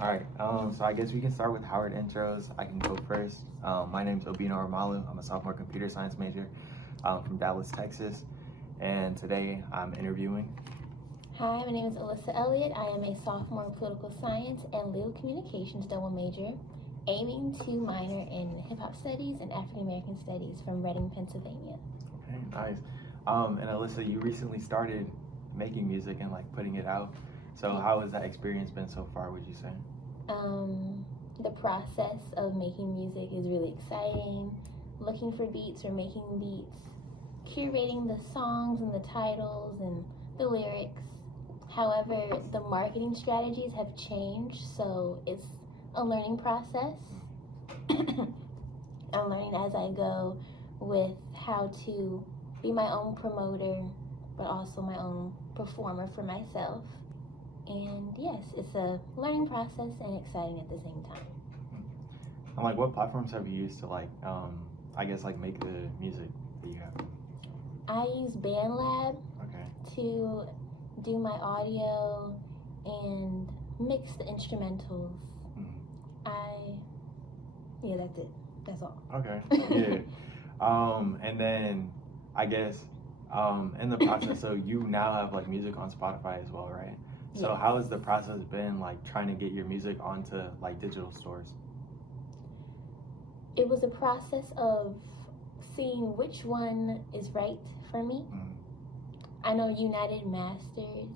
All right, so I guess we can start with Howard intros. I can go first. My name's Obino Armalu. I'm a sophomore computer science major from Dallas, Texas. And today I'm interviewing. Hi, my name is Alyssa Elliott. I am a sophomore in political science and legal communications double major, aiming to minor in hip-hop studies and African American studies from Reading, Pennsylvania. Okay, nice. And Alyssa, you recently started making music and like putting it out. So how has that experience been so far, would you say? The process of making music is really exciting. Looking for beats or making beats, curating the songs and the titles and the lyrics. However, the marketing strategies have changed, so it's a learning process. I'm learning as I go with how to be my own promoter, but also my own performer for myself. And yes, it's a learning process and exciting at the same time. And like, what platforms have you used to like, I guess like make the music that you have? I use BandLab to do my audio and mix the instrumentals. Yeah, that's it. That's all. Okay. Yeah. And then I guess in the process, so you now have like music on Spotify as well, right? So how has the process been like trying to get your music onto like digital stores? It was a process of seeing which one is right for me. I know United Masters.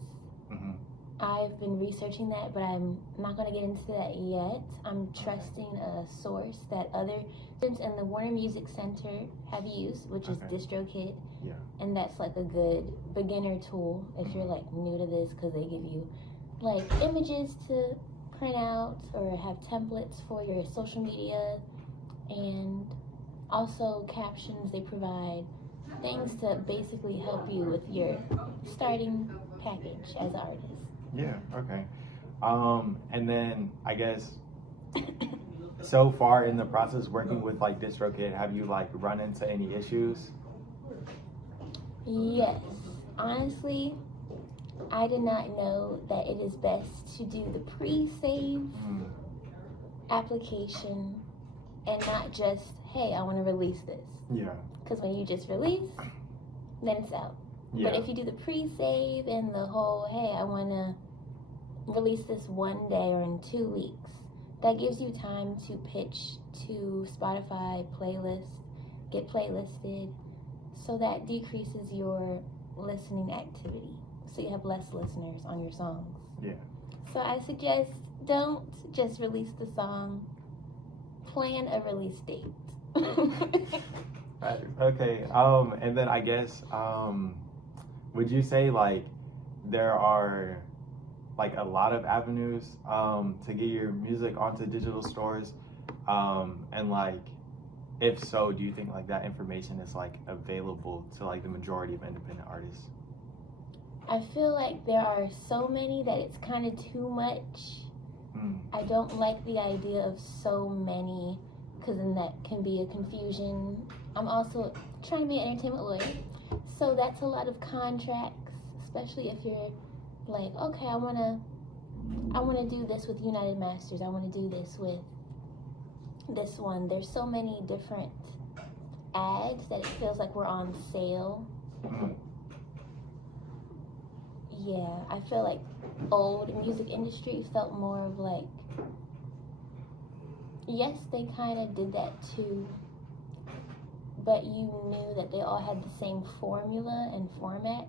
I've been researching that, but I'm not going to get into that yet. I'm trusting a source that other students in the Warner Music Center have used, which is DistroKid. Yeah. And that's like a good beginner tool if you're like new to this, because they give you like images to print out or have templates for your social media, and also captions. They provide things to basically help you with your starting package as an artist. Yeah, okay. And then I guess so far in the process working with like DistroKid, have you like run into any issues? Yes. Honestly, I did not know that it is best to do the pre-save application and not just, hey, I want to release this. Yeah. Because when you just release, then it's out. Yeah. But if you do the pre-save and the whole, hey, I want to release this one day or in 2 weeks, that gives you time to pitch to Spotify playlist, get playlisted, so that decreases your listening activity. So you have less listeners on your songs. Yeah. So I suggest don't just release the song, plan a release date. Okay, and then I guess, would you say like there are like a lot of avenues to get your music onto digital stores, and like if so, do you think like that information is like available to like the majority of independent artists? I feel like there are so many that it's kind of too much. I don't like the idea of so many, because then that can be a confusion. I'm also trying to be an entertainment lawyer, so that's a lot of contracts, especially if you're like, okay, I wanna do this with United Masters, I want to do this with this one. There's so many different ads that it feels like we're on sale. Yeah, I feel like old music industry felt more of like, yes, they kind of did that too, but you knew that they all had the same formula and format.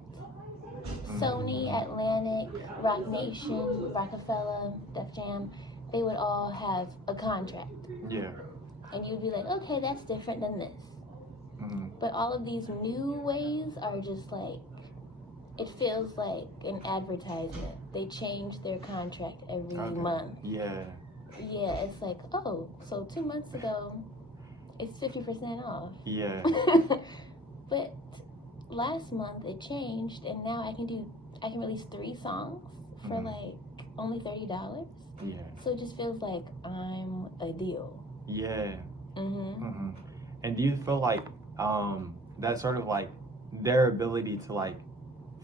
Sony, Atlantic, Rock Nation, Rockefeller, Def Jam, they would all have a contract. Yeah. And you'd be like, okay, that's different than this. But all of these new ways are just like, it feels like an advertisement. They change their contract every month. Yeah. Yeah, it's like, oh, so 2 months ago, it's 50% off. Yeah. But last month it changed, and now I can release 3 songs for like only $30. Yeah. So it just feels like I'm a deal. Yeah. And do you feel like that sort of like their ability to like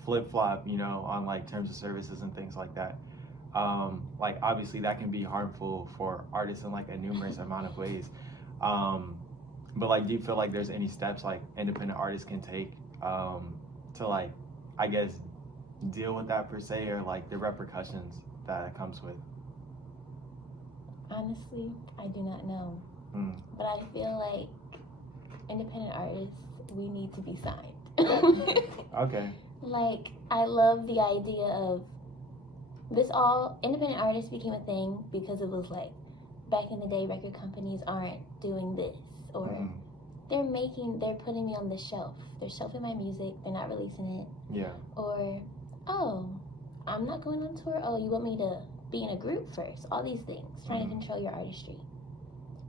flip flop, you know, on like terms of services and things like that, like obviously that can be harmful for artists in like a numerous amount of ways. But like, do you feel like there's any steps like independent artists can take to like, I guess, deal with that per se, or like the repercussions that it comes with? Honestly, I do not know. But I feel like independent artists, we need to be signed. Okay. Like, I love the idea of this all, independent artists became a thing because it was like, back in the day, record companies aren't doing this, or they're putting me on the shelf. They're shelving my music, they're not releasing it. Yeah. Or, oh, I'm not going on tour. Oh, you want me to be in a group first? All these things, trying to control your artistry.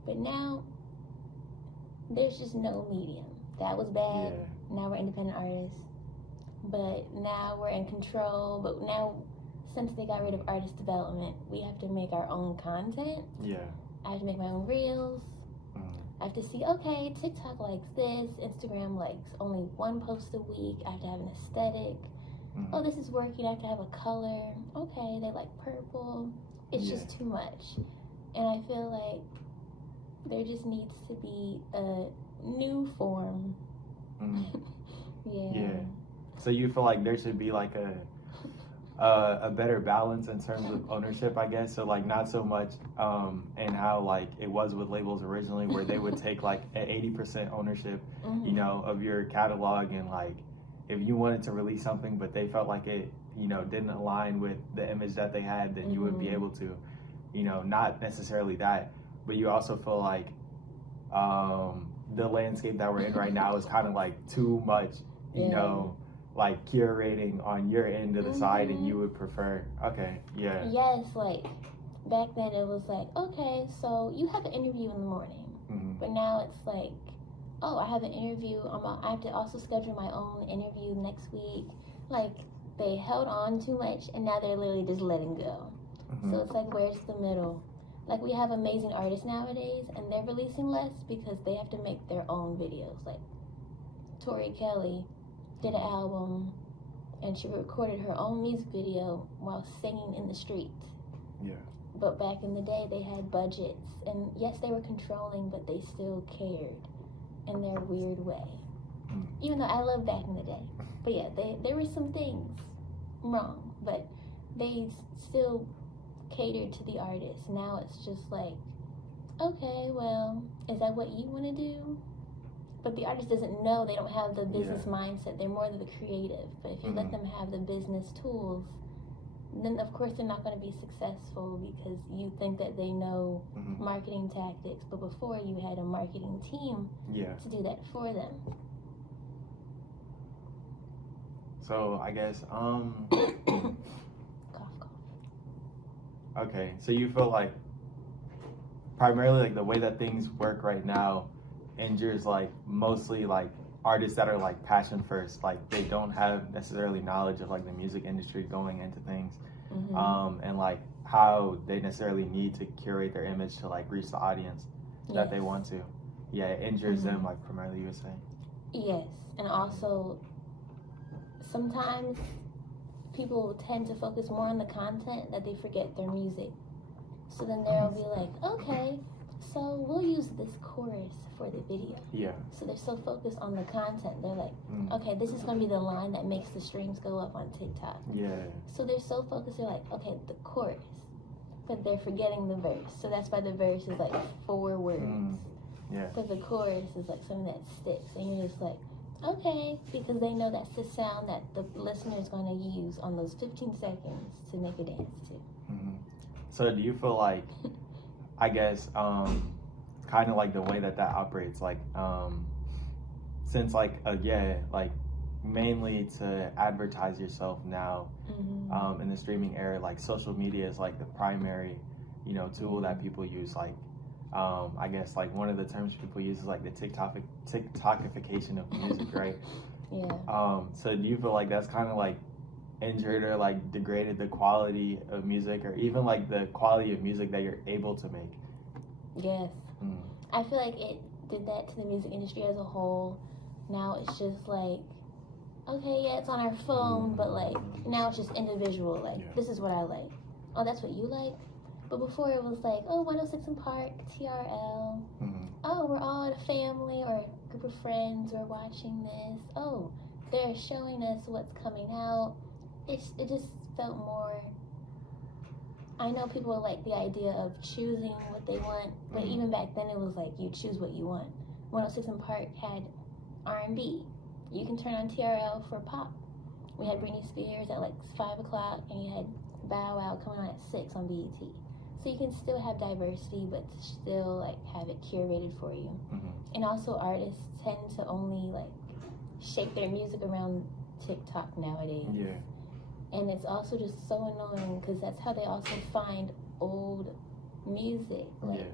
But now, there's just no medium. That was bad. Yeah. Now we're independent artists. But now we're in control. But now, since they got rid of artist development, we have to make our own content. Yeah. I have to make my own reels. I have to see, okay, TikTok likes this, Instagram likes only one post a week. I have to have an aesthetic. Oh, this is working. I have to have a color. Okay, they like purple. It's just too much. And I feel like there just needs to be a new form. Yeah. So you feel like there should be like a better balance in terms of ownership, I guess. So like not so much and how like it was with labels originally, where they would take like an 80% ownership, you know, of your catalog, and like if you wanted to release something but they felt like it, you know, didn't align with the image that they had, then you would be able to, you know, not necessarily that, but you also feel like the landscape that we're in right now is kind of like too much, you know, like curating on your end of the side, and you would prefer, yes, like back then it was like, okay, so you have an interview in the morning, but now it's like, oh, I have an interview, I have to also schedule my own interview next week. Like, they held on too much, and now they're literally just letting go. So it's like, where's the middle? Like, we have amazing artists nowadays, and they're releasing less because they have to make their own videos. Like, Tori Kelly did an album, and she recorded her own music video while singing in the street. Yeah. But back in the day, they had budgets, and yes, they were controlling, but they still cared in their weird way. Even though I love back in the day. But yeah, there were some things wrong, but they still catered to the artist. Now it's just like, okay, well, is that what you want to do? But the artist doesn't know. They don't have the business mindset. They're more the creative. But if you let them have the business tools, then of course they're not going to be successful, because you think that they know marketing tactics, but before you had a marketing team to do that for them. So I guess Cough, cough. Okay, so you feel like primarily like the way that things work right now injures like mostly like artists that are like passion first, like they don't have necessarily knowledge of like the music industry going into things, and like how they necessarily need to curate their image to like reach the audience that they want to. Yeah, it injures them, like primarily you were saying. Yes, and also sometimes people tend to focus more on the content that they forget their music. So then they'll be like, okay, so we'll use this chorus for the video. Yeah. So they're so focused on the content. They're like, okay, this is going to be the line that makes the streams go up on TikTok. Yeah. So they're so focused, they're like, okay, the chorus. But they're forgetting the verse. So that's why the verse is like 4 words. Yeah. But the chorus is like something that sticks. And you're just like, okay, because they know that's the sound that the listener is going to use on those 15 seconds to make a dance to. So do you feel like, I guess, kind of like the way that operates, like, since like, like mainly to advertise yourself now, in the streaming era, like social media is like the primary, you know, tool that people use, like, I guess like one of the terms people use is like the TikTokification of music, right? Yeah. So do you feel like that's kind of like injured or like degraded the quality of music, or even like the quality of music that you're able to make? Yes. I feel like it did that to the music industry as a whole. Now it's just like, okay, yeah, it's on our phone, but like now it's just individual. Like, this is what I like. oh, that's what you like. But before it was like, oh, 106 in Park, TRL. Mm-hmm. Oh, we're all a family or a group of friends who are watching this. Oh, they're showing us what's coming out. It just felt more. I know people like the idea of choosing what they want, but even back then it was like you choose what you want. 106 in Park had R&B. You can turn on TRL for pop. We had Britney Spears at like 5 o'clock, and you had Bow Wow coming on at 6 on BET. So you can still have diversity, but still like have it curated for you. Mm-hmm. And also artists tend to only like shape their music around TikTok nowadays. Yeah. And it's also just so annoying because that's how they also find old music. Like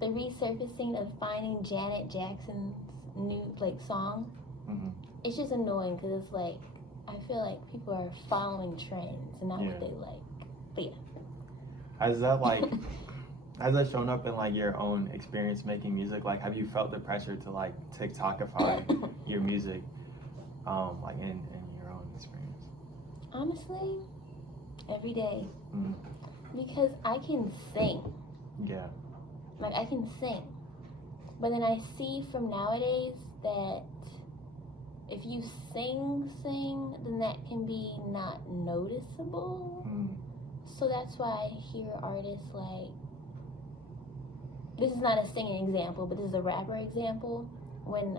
the resurfacing of finding Janet Jackson's new like song. Mm-hmm. It's just annoying because it's like I feel like people are following trends and not what they like. But yeah. Has that shown up in like your own experience making music? Like, have you felt the pressure to like TikTokify your music, like in your own experience? Honestly, every day. Mm. Because I can sing. Yeah. Like I can sing, but then I see from nowadays that if you sing, then that can be not noticeable. Mm. So that's why I hear artists like, this is not a singing example, but this is a rapper example. When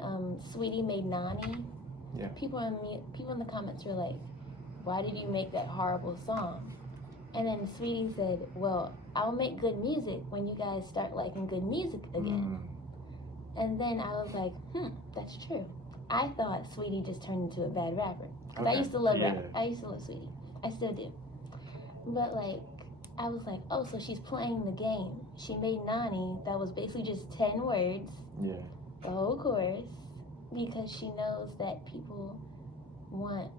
Sweetie made Nani, people in the comments were like, why did you make that horrible song? And then Sweetie said, well, I'll make good music when you guys start liking good music again. And then I was like, that's true. I thought Sweetie just turned into a bad rapper. Because I used to love rap. I used to love Sweetie. I still do. But like, I was like, oh, so she's playing the game. She made Nani that was basically just 10 words. Yeah. The whole chorus. Because she knows that people want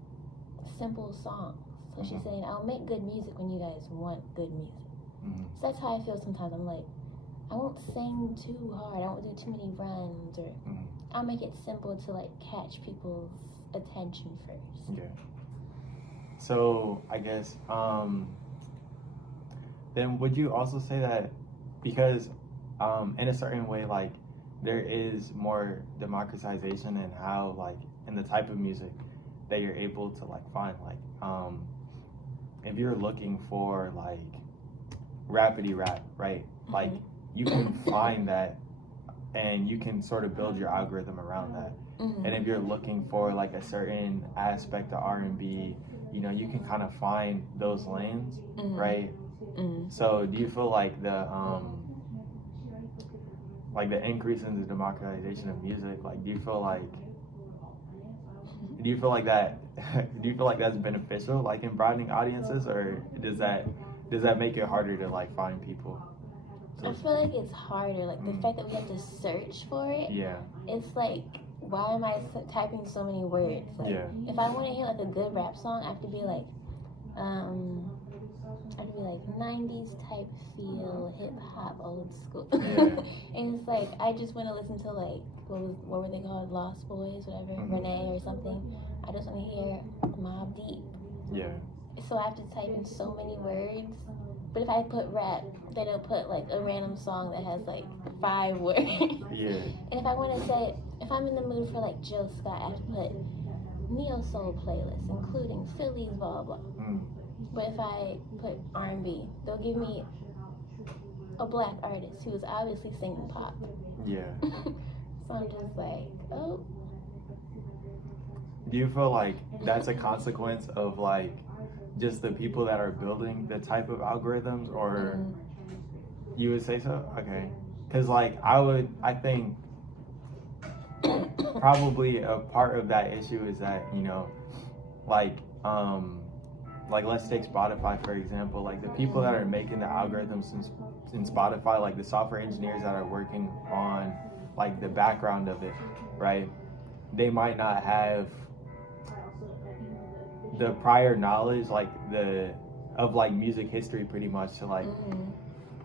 simple songs. So she's saying, I'll make good music when you guys want good music. So that's how I feel sometimes. I'm like, I won't sing too hard. I won't do too many runs. Or I'll make it simple to like catch people's attention first. Yeah. So I guess, then would you also say that because in a certain way, like there is more democratization in how like in the type of music that you're able to like find, like if you're looking for like rapidy rap, right? Like you can find that and you can sort of build your algorithm around that. And if you're looking for like a certain aspect of R&B, you know, you can kind of find those lanes, right? So do you feel like the increase in the democratization of music, like do you feel like that's beneficial, like in broadening audiences, or does that make it harder to like find people? I feel like it's harder, like the fact that we have to search for it. Yeah. It's like, why am I typing so many words? Like, if I want to hear like a good rap song, I have to be like 90s type feel, hip hop, old school. And it's like I just want to listen to like what were they called, Lost Boys, whatever, Renee or something. I just want to hear Mobb Deep. Yeah. So I have to type in so many words. But if I put rap, then it'll put like a random song that has like 5 words. Yeah. And if I want to say, if I'm in the mood for like Jill Scott, I have to put neo soul playlist, including Philly's blah blah. But if I put R&B, they'll give me a black artist who is obviously singing pop. Yeah. So I'm just like, oh. Do you feel like that's a consequence of like just the people that are building the type of algorithms, or you would say so? Okay. Because like I think probably a part of that issue is that, you know, like let's take Spotify for example. Like the people that are making the algorithms in Spotify, like the software engineers that are working on like the background of it, right? They might not have the prior knowledge, like of music history pretty much to like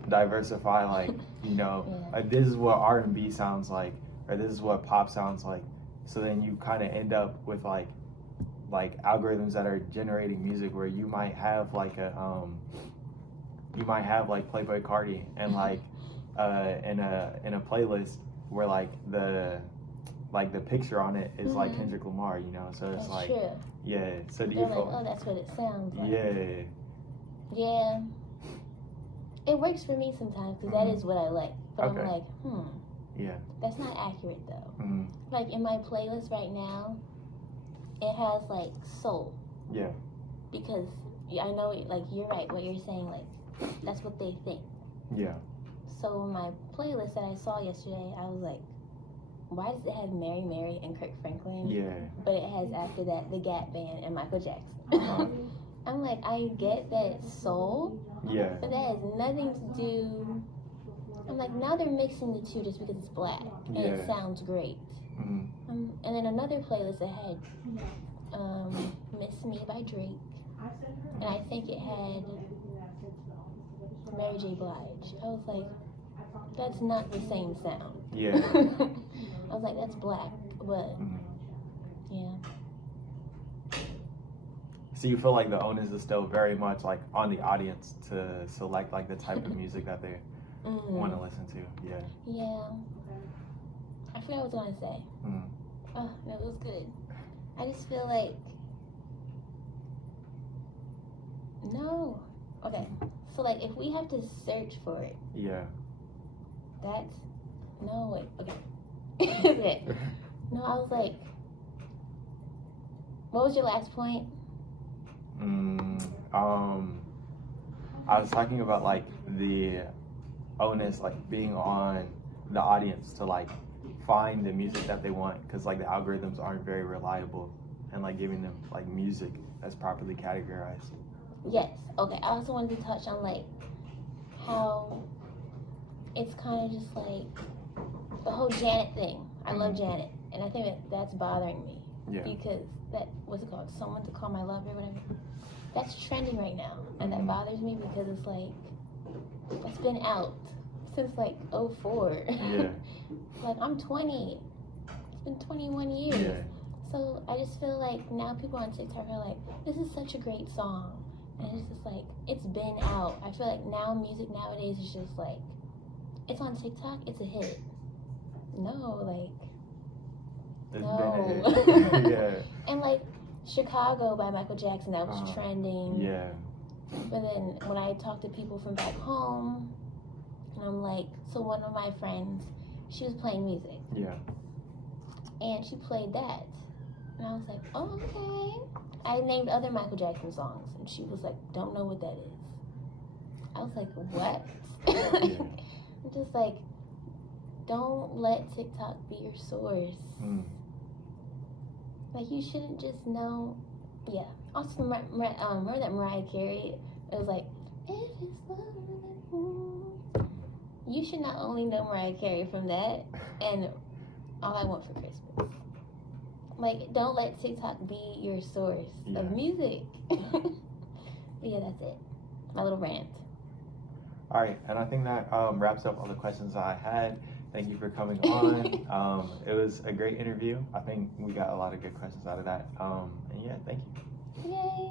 diversify, like, you know, this is what R&B sounds like, or this is what pop sounds like. So then you kind of end up with like algorithms that are generating music where you might have like you might have like Playboy Cardi and like in a playlist where like the picture on it is like Kendrick Lamar, you know. So it's that's like true. yeah. So do They're you like, feel oh, that's what it sounds like. yeah. Yeah. It works for me sometimes because that is what I like. But Okay. I'm like, Yeah. that's not accurate though. Mm-hmm. Like in my playlist right now, it has like soul. Yeah. Because I know, like, you're right, what you're saying, like, that's what they think. Yeah. So in my playlist that I saw yesterday, I was like, why does it have Mary Mary and Kirk Franklin? Yeah. But it has after that the Gap Band and Michael Jackson. Uh-huh. I'm like, I get that it's soul, Yeah. but that has nothing to do. I'm like, now they're mixing the two just because it's black and it sounds great. Mm-hmm. And then another playlist that had Miss Me by Drake, and I think it had Mary J. Blige. I was like, that's not the same sound. Yeah. I was like, that's black, but yeah. So you feel like the onus is still very much like on the audience to select like the type of music that they want to listen to. Yeah. Yeah. I forgot what I was gonna say. Oh, that was good. I just feel like no. Okay. So like if we have to search for it. Yeah. That's no wait. Okay. Okay. No, I was like, what was your last point? I was talking about like the onus like being on the audience to like find the music that they want because like the algorithms aren't very reliable and like giving them like music that's properly categorized. Yes. Okay. I also wanted to touch on like how it's kind of just like the whole Janet thing. I love Janet, and I think that's bothering me. Yeah. Because that, what's it called? Someone to Call My Love or whatever. That's trending right now, and that bothers me because it's like it's been out since like 2004. Yeah. Like I'm 20. It's been 21 years. Yeah. So I just feel like now people on TikTok are like, this is such a great song. And it's just like, it's been out. I feel like now music nowadays is just like, it's on TikTok, it's a hit. No, like, It's no. been a hit. Yeah. And like, Chicago by Michael Jackson, that was trending. Yeah. But then when I talk to people from back home, and I'm like, so one of my friends, she was playing music. Yeah. And she played that. And I was like, oh, okay. I named other Michael Jackson songs. And she was like, don't know what that is. I was like, what? Yeah. I'm just like, don't let TikTok be your source. Like, you shouldn't just know. Yeah. Also, remember that Mariah Carey? It was like, if it's love, you should not only know Mariah Carey from that and All I Want for Christmas. Like, don't let TikTok be your source of music. But yeah, that's it. My little rant. All right, and I think that wraps up all the questions I had. Thank you for coming on. It was a great interview. I think we got a lot of good questions out of that. And yeah, thank you. Yay!